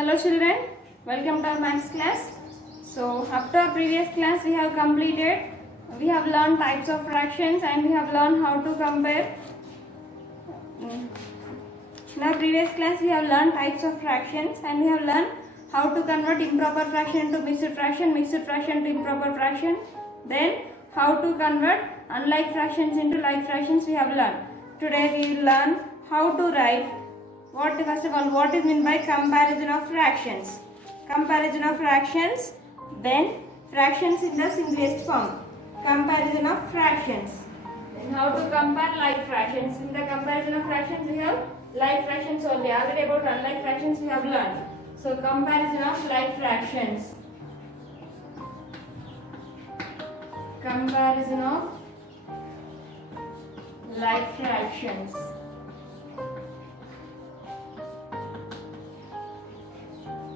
Hello children, welcome to our maths class. So after our previous class we have learned types of fractions and we have learned how to compare. In our previous class we have learned types of fractions and we have learned how to convert improper fraction to mixed fraction to improper fraction. Then how to convert unlike fractions into like fractions we have learned. Today we will learn how to write what is meant by comparison of fractions. Comparison of fractions, then fractions in the simplest form. Comparison of fractions. Then how to compare like fractions. In the comparison of fractions we have like fractions only. Already about unlike fractions we have learned. So comparison of like fractions. Comparison of like fractions.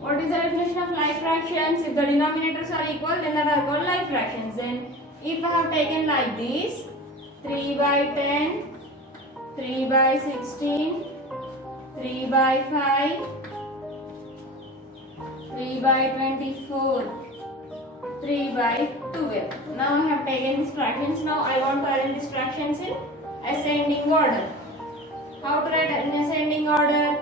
What is the definition of like fractions? If the denominators are equal, then they are called like fractions. Then if I have taken like this, 3 by 10, 3 by 16, 3 by 5, 3 by 24, 3 by 12. Now I have taken these fractions. Now I want to arrange these fractions in ascending order. How to write in ascending order?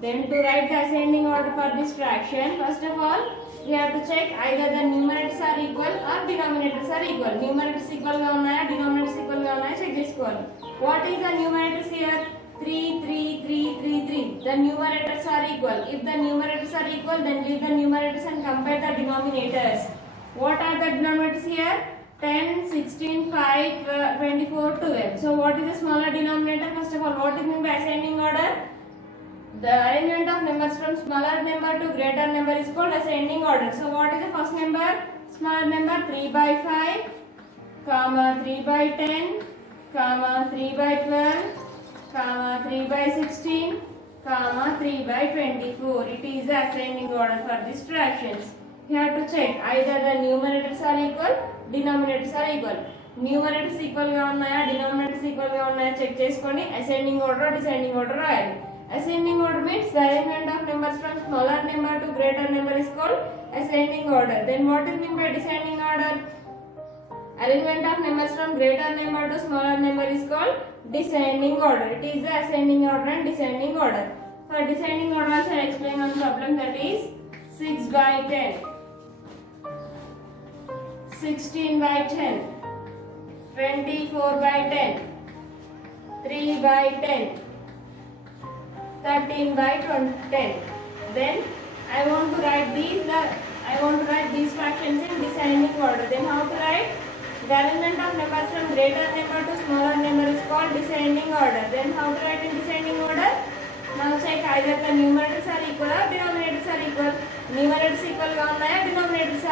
Then to write the ascending order for this fraction, first of all, we have to check either the numerators are equal or denominators are equal. Numerators equal ga unnaya, denominators equal ga unnaya check chesukovali. What is the numerators here? 3, 3, 3, 3, 3. The numerators are equal. If the numerators are equal, then leave the numerators and compare the denominators. What are the denominators here? 10, 16, 5, 24, 12. So what is the smaller denominator? First of all, what is meant by ascending order? The arrangement of numbers from smaller number to greater number is called ascending order. So what is the first number? Smaller number 3 by 5, comma 3 by 10, comma 3 by 12, comma 3 by 16, comma 3 by 24. It is the ascending order for these fractions. You have to check either the numerators are equal, denominators are equal. Numerators equal ga unnaya, denominators equal ga unnaya check cheskoni ascending order or descending order rayali. Ascending order means the arrangement of numbers from smaller number to greater number is called ascending order. Then what is meant by descending order? Arrangement of numbers from greater number to smaller number is called descending order. It is the ascending order and descending order. For descending order also I explain one problem, that is 6 by 10, 16 by 10, 24 by 10, 3 by 10, 13 by 10. Then I want to write these fractions in descending order. Then how to write? The arrangement of numbers from greater number to smaller number is called descending order. Then how to write in descending order? Now check either the numerators are equal or denominators are equal. Numerators equal ga unnaya, denominators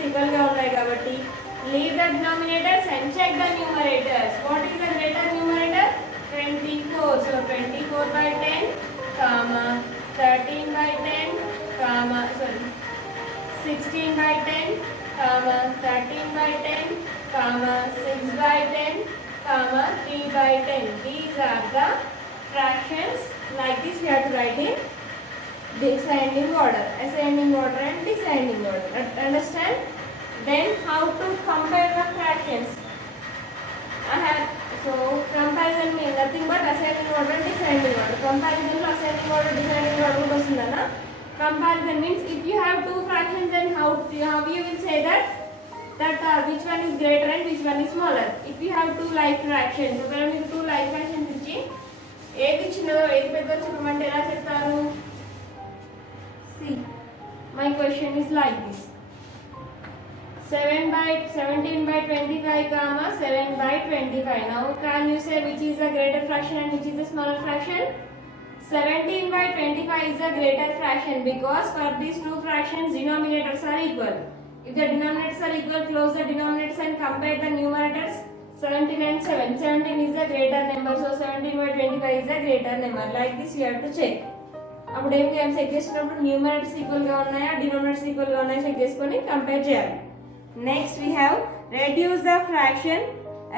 equal ga unnaya kabatti leave the denominators and check the numerators. What is the greater numerator? 24. So 24 by 10, comma 13 by 10, 16 by 10, comma 13 by 10, comma 6 by 10, comma 3 by 10. These are the fractions. Like this we have to write in descending order, ascending order and descending order. Understand? Then how to compare the fractions? So comparison means nothing but ascending order and descending order. Comparison ascending order, descending order vastundana. Comparison means if you have two fractions, then how you will say that which one is greater and which one is smaller. If you have two like fractions, so when you two like fractions ichi ఏది చిన్నదో ఏది పెద్దదో చెప్పమంటే ఎలా చెప్తారు? See, my question is like this. 17 by 25 comma 7 by 25. Now can you say which is the greater fraction and which is the smaller fraction? 17 by 25 is the greater fraction because for these two fractions denominators are equal. If the denominators are equal, close the denominators and compare the numerators. 17 and 7. 17 is the greater number, so 17 by 25 is the greater number. Like this you have to check. అప్పుడు ఏం చేయాలి? Check చేసినప్పుడు numerators equal గా ఉన్నాయా, denominators equal గా ఉన్నాయా check చేసుకొని compare చేయాలి. Next we have reduce the fraction,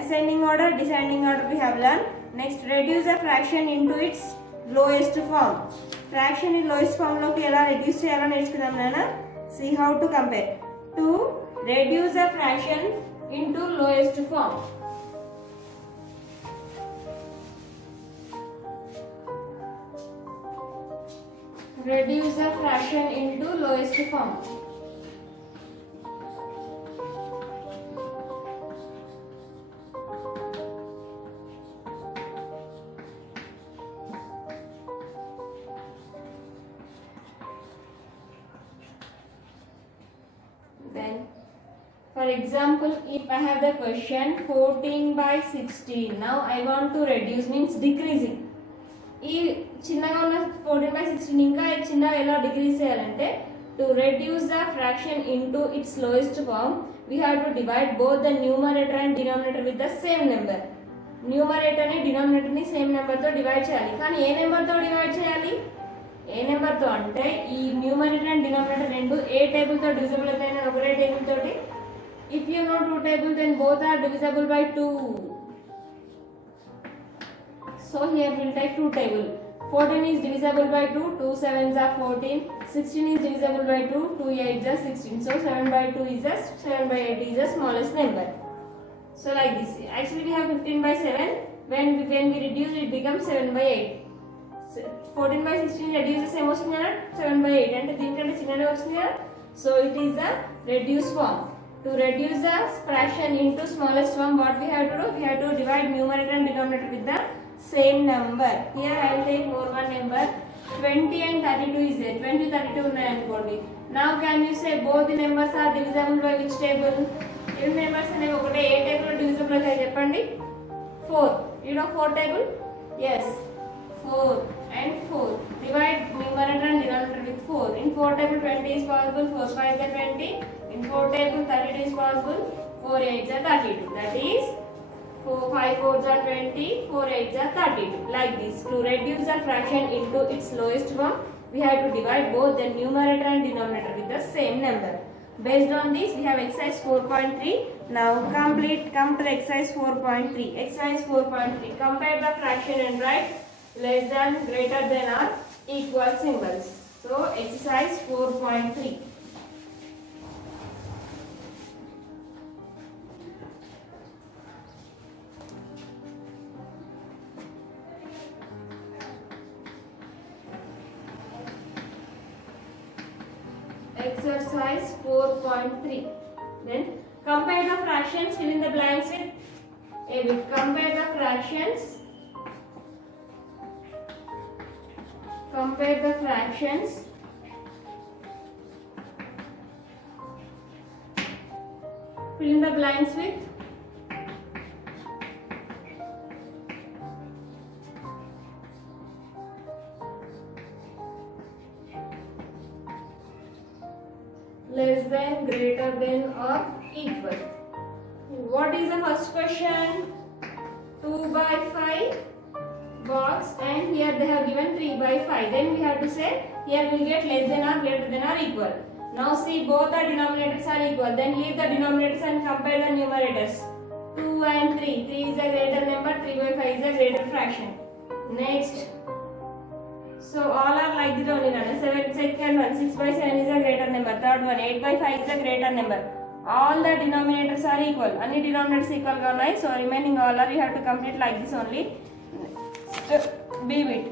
ascending order, descending order we have learned. Next reduce the fraction into its lowest form. Fraction in lowest form లోకి ఎలా reduce చేయాలో నేర్చుకుందాం నాన్న. See how to compare. To reduce the fraction into lowest form. Reduce the fraction into lowest form. Then, for example, if I have the question 14 by 16, now I want to reduce, means decreasing. ఈ చిన్నగా ఉన్న 14/16 ఇంకా చిన్నగా ఎలా decrease చేయాలంటే to reduce the fraction into its lowest form we have to divide both the numerator and denominator with the same number. న్యూమరేటర్ని డినామినేటర్ని same నెంబర్తో డివైడ్ చేయాలి. కానీ ఏ నెంబర్తో డివైడ్ చేయాలి? ఏ నెంబర్తో అంటే ఈ న్యూమరేటర్ అండ్ డినామినేటర్ రెండు ఏ టేబుల్తో డివిజిబుల్ అవుతాయి ఒకటే టేబుల్ తోటి. If you know two table then both are divisible by 2. So here we will take two table. 14 is divisible by 2, 2 7s are 14. 16 is divisible by 2, 2 8s are 16. So 7 by 2 is the 7 by 8 is the smallest number. So like this. Actually we have 15 by 7. When we reduce it becomes 7 by 8. 14 by 16 reduces same వస్తుంది కదా 7 by 8 అంటే దీనికంటే చిన్నదే వస్తుంది కదా. So it is the reduced form. To reduce the fraction into smallest form, what we have to do? We have to divide numerator and denominator with the same number. Here I will take more one number. 20 and 32 is there. 20 32 ఉన్నాయి అనుకోండి. Now can you say both the numbers are divisible by which table? ఈ numbers అనేవి ఒకటే ఏ table లో divisible అవుతాయి చెప్పండి? 4. You know 4 table? Yes. 4 and 4. Divide numerator and denominator with 4. In 4 table 20 is possible. 4 5 is 20. In 4 table 32 is possible. 4 8 is 32. That is 4 5 4s are 20, 4 8s are 32. Like this. To reduce the fraction into its lowest form, we have to divide both the numerator and denominator with the same number. Based on this, we have exercise 4.3. Now come to the exercise 4.3. Exercise 4.3. Compare the fraction and write less than, greater than or equal symbols. So exercise 4.3. Exercise 4.3. Then compare the fractions, fill in the blanks with A. Compare the fractions. Compare the fractions. Fill in the blanks with less than, greater than or equal. What is the first question? 2 by 5 box and here they have given 3 by 5. Then we have to say here we will get less than or greater than or equal. Now see both the denominators are equal. Then leave the denominators and compare the numerators. 2 and 3. 3 is a greater number. 3 by 5 is a greater fraction. Next. So all are like this only. 7 second one, 6 by 7 is a greater number. Third one, 8 by 5 is a greater number. All the denominators are equal. Any denominators equal ga unnai. So remaining all are you have to complete like this only. B bit.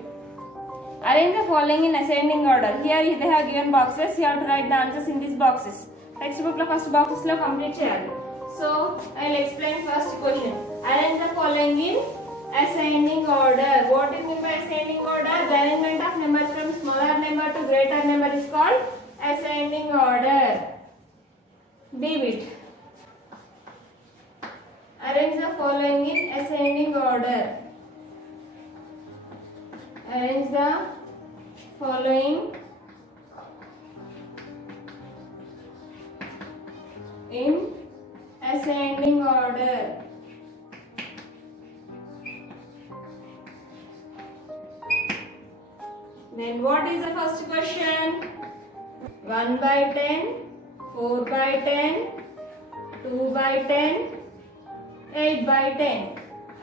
Arrange the following in ascending order. Here they have given boxes. You have to write the answers in these boxes. Textbook lo first boxes lo complete cheyali. So I will explain first question. Arrange the following in ascending order. What is meant by ascending order? The arrangement of numbers from smaller number to greater number is called ascending order. B bit. Arrange the following in ascending order. Arrange the following in ascending order. Then what is the first question? 1 by 10, 4 by 10, 2 by 10, 8 by 10.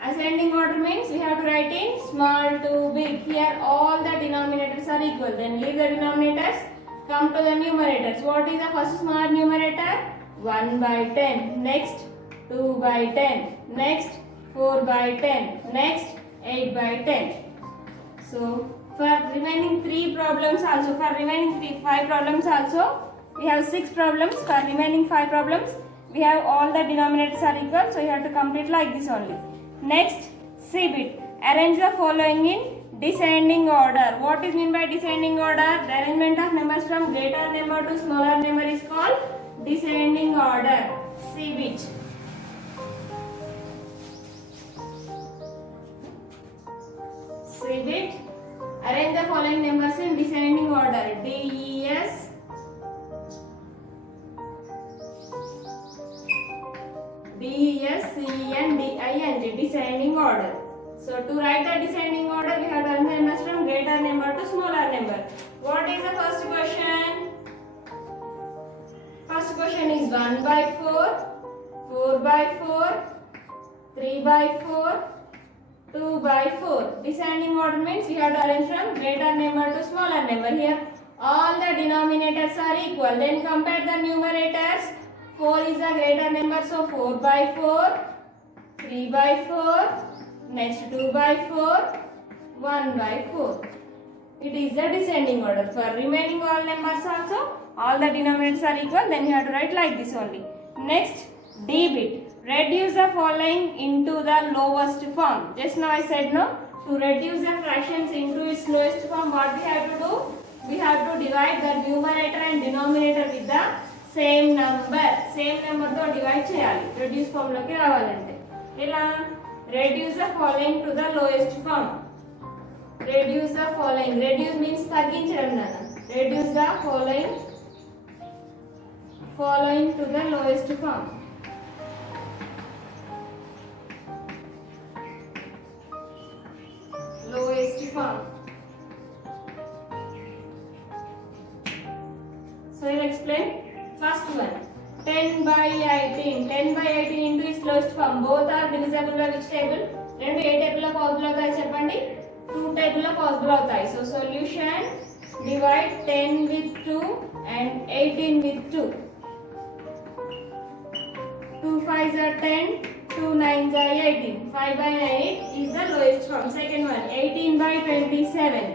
Ascending order means we have to write in small to big. Here all the denominators are equal. Then leave the denominators. Come to the numerators. What is the first small numerator? 1 by 10. Next 2 by 10. Next 4 by 10. Next 8 by 10. So for remaining 3 problems also, for remaining 5 problems also, we have 6 problems. For remaining 5 problems, we have all the denominators are equal. So you have to complete like this only. Next, C bit. Arrange the following in descending order. What is meant by descending order? The arrangement of numbers from greater number to smaller number is called descending order. C bit. C bit. Arrange the following numbers in descending order. D, E, S. D, E, S, C, E, N, D, I, N, G. Descending order. So to write the descending order, we have to arrange numbers from greater number to smaller number. What is the first question? First question is 1 by 4, 4 by 4, 3 by 4, 2 by 4. Descending order means we have to arrange from greater number to smaller number. Here all the denominators are equal. Then compare the numerators. 4 is a greater number, so 4 by 4, 3 by 4, next 2 by 4, 1 by 4. It is the descending order. For remaining all numbers also, all the denominators are equal, then you have to write like this only. Next, D bit. Reduce the following into the lowest form. Just now I said no. To reduce the fractions into its lowest form, what we have to do? We have to divide the numerator and denominator with the same number. Same number to divide cheyali. Reduce form loki ravalante. Ela reduce the following to the lowest form. Reduce the following. Reduce means తగ్గించడం nana. Reduce the following to the lowest form. Lowest form. So I'll explain. First one, 10 by 18. 10 by 18 into its lowest form. Both are divisible by which table? రెండు ఏ table లో possible అవుతాయి చెప్పండి? 2 table లో possible అవుతాయి. So solution, divide 10 with 2 and 18 with 2. 2 5s are 10, 2 9s are 18. 5 by 8 is the lowest form. Second one, 18 by 27.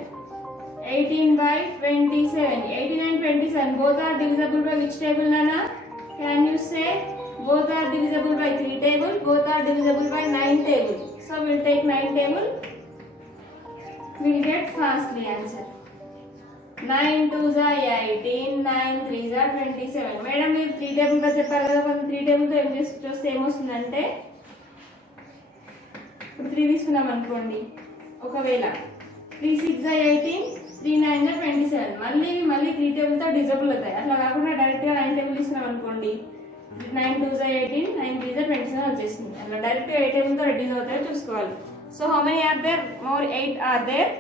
18 by 27. 18 and 27 both are divisible by which table, Nana? Can you say? Both are divisible by 3 table. Both are divisible by 9 table. So we'll take 9 table. We'll get fastly answer. 9 2s are 18. 9 3s are 27. Madam, మీరు 3 table తో చెప్పారు కదా, కొంచెం 3 table తో ఏం చూస్తే ఏమొస్తుందంటే, ఇప్పుడు 3 తీసుకున్నాం అనుకోండి. ఒకవేళ 3 6 are 18, 3 9 are 27. మళ్ళీ 3 టేబుల్ తో డిజబుల్ అవుతాయి. అట్లా కాకుండా డైరెక్ట్ గా 9 టేబుల్ తీసుకున్నాం అనుకోండి. 9 2s are 18, 9 3s are 27 వచ్చేస్తుంది. అట్లా డైరెక్ట్ గా 8 టేబుల్ తో రెడ్యూస్ అవుతాయో చూసుకోవాలి. So how many are there? More 8 are there.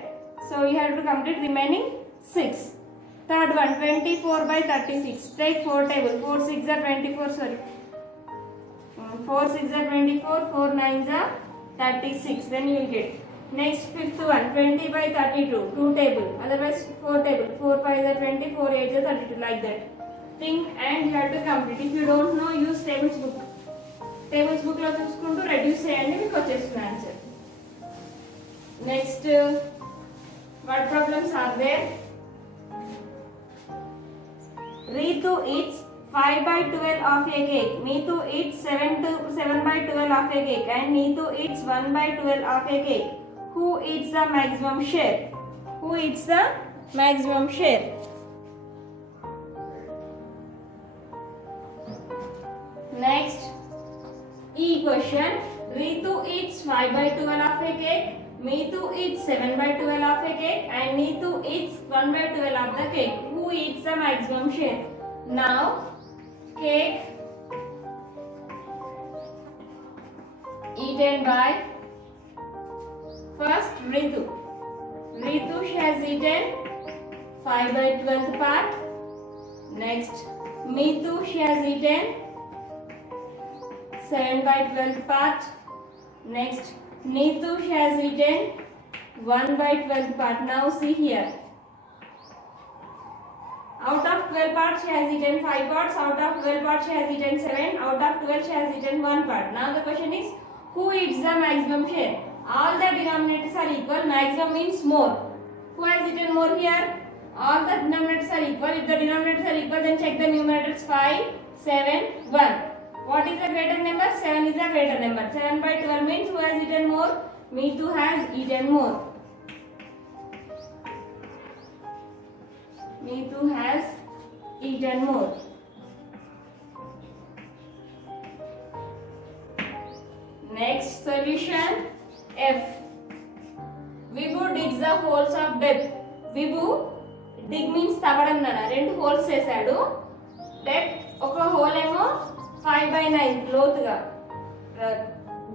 So we have to complete remaining 6. Third one, 24 by 36. Take 4 table. 4 6 are 24. Sorry. 4 6 are 24. 4 9s are 36. Then you will get. Next, fifth one, 20 by 32, 2 table, otherwise 4 table, 4 5 are 20, 4 8 are 32, like that. Think and you have to complete. If you don't know, use tables book. Tables book lo chuskuntu reduce cheyandi, meeku vachesthundi answer. Next, what problems are there? Ritu eats 5 by 12 of a cake. Neetu eats 7 by 12 of a cake, and Neetu eats 1 by 12 of a cake. Who eats the maximum share? Who eats the maximum share? Next, E question. Ritu eats 5 by 12 of a cake. Meetu eats 7 by 12 of a cake, and Neetu eats 1 by 12 of the cake. Who eats the maximum share? Now, cake eaten by first Ritu. Ritu, she has eaten 5 by 12th part. Next, Meetu, she has eaten 7 by 12th part. Next, Neetu has eaten 1 by 12 part. Now see here. Out of 12 parts she has eaten 5 parts. Out of 12 parts she has eaten 7. Out of 12 she has eaten 1 part. Now the question is, who eats the maximum share? All the denominators are equal. Maximum means more. Who has eaten more here? All the denominators are equal. If the denominators are equal, then check the numerators. 5, 7, 1. What is the greater number? 7 is the greater number. 7 by 12 means who has eaten more? Neetu has eaten more. Neetu has eaten more. Next solution, F. Vibhu digs the holes of depth. Vibhu dig means తవ్వడం నాన్న. 2 holes చేశాడు. Depth ఒక whole ఏమో 5 by 9 లోతుగా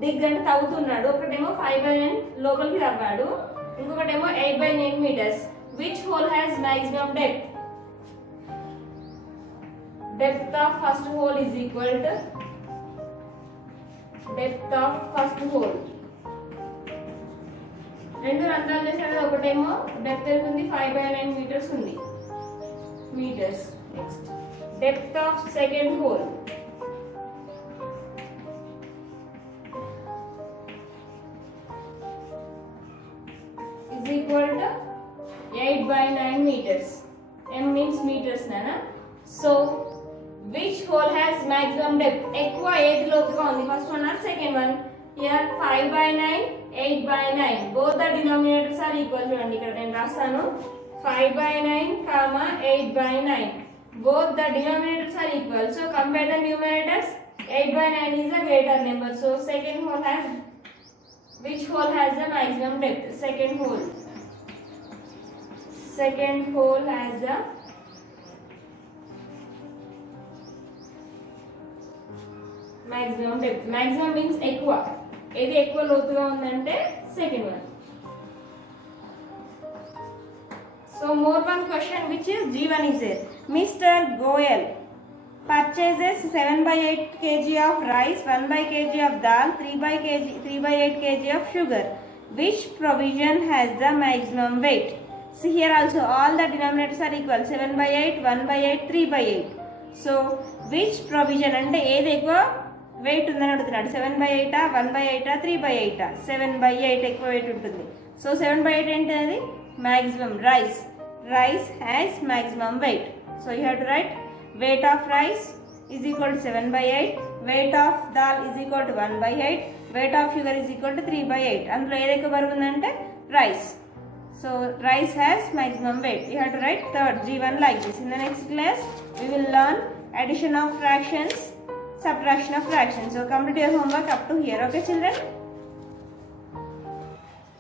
dig అంటే తవ్వుతున్నాడు. ఒకటేమో 5 by 9 లోపలికి తవ్వాడు. ఇంకొకటేమో 8 by 9 meters. Which hole has maximum depth? Depth of first hole is equal to depth of first hole. రెండు రంధ్రాలు చేశాడు. ఒకటేమో డెప్త్ ఎంత ఉంది? 5 by 9 meters ఉంది. Meters. Next. Depth of second hole. Is equal to 8 by 9 meters. M means meters nana. So which hole has maximum depth? ఎక్కువ ఏది లోతుగా ఉంది? First one or second one? Here 5 by 9, 8 by 9. Both the denominators are equal. చూడండి ఇక్కడ నేను రాస్తాను. 5 by 9, 8 by 9. Both the denominators are equal. So compare the numerators. 8 by 9 is a greater number. So second hole has, which hole has the maximum depth? Second hole. Second hole has the maximum depth. Maximum means ఎక్కువ. ఏది ఎక్కువ లోతుగా ఉందంటే second one. So more one question which is G1 is there. Mr. Goyal purchases 7 by 8 kg of rice, 1 by kg of dal, 3 by 8 kg of sugar. Which provision has the maximum weight? See here also all the denominators are equal. 7 by 8, 1 by 8, 3 by 8. So which provision అంటే ఏది ఎక్కువ wait ఉందని అడుగుతున్నాడు. 7 by 8, 1 by 8, 3 by 8. 7 by 8 ఎక్కువ wait ఉంటుంది. So 7 by 8 ఏంటి అది? Maximum. Rice has maximum weight. So you have to write weight of rice is equal to 7 by 8. Weight of dal is equal to 1 by 8. Weight of sugar is equal to 3 by 8. అందులో ఏది ఎక్కువ బరువు ఉందంటే rice. So rice has maximum weight. You have to write third G1 like this. In the next class we will learn addition of fractions, subtraction of fractions. So complete your homework up to here. Okay children?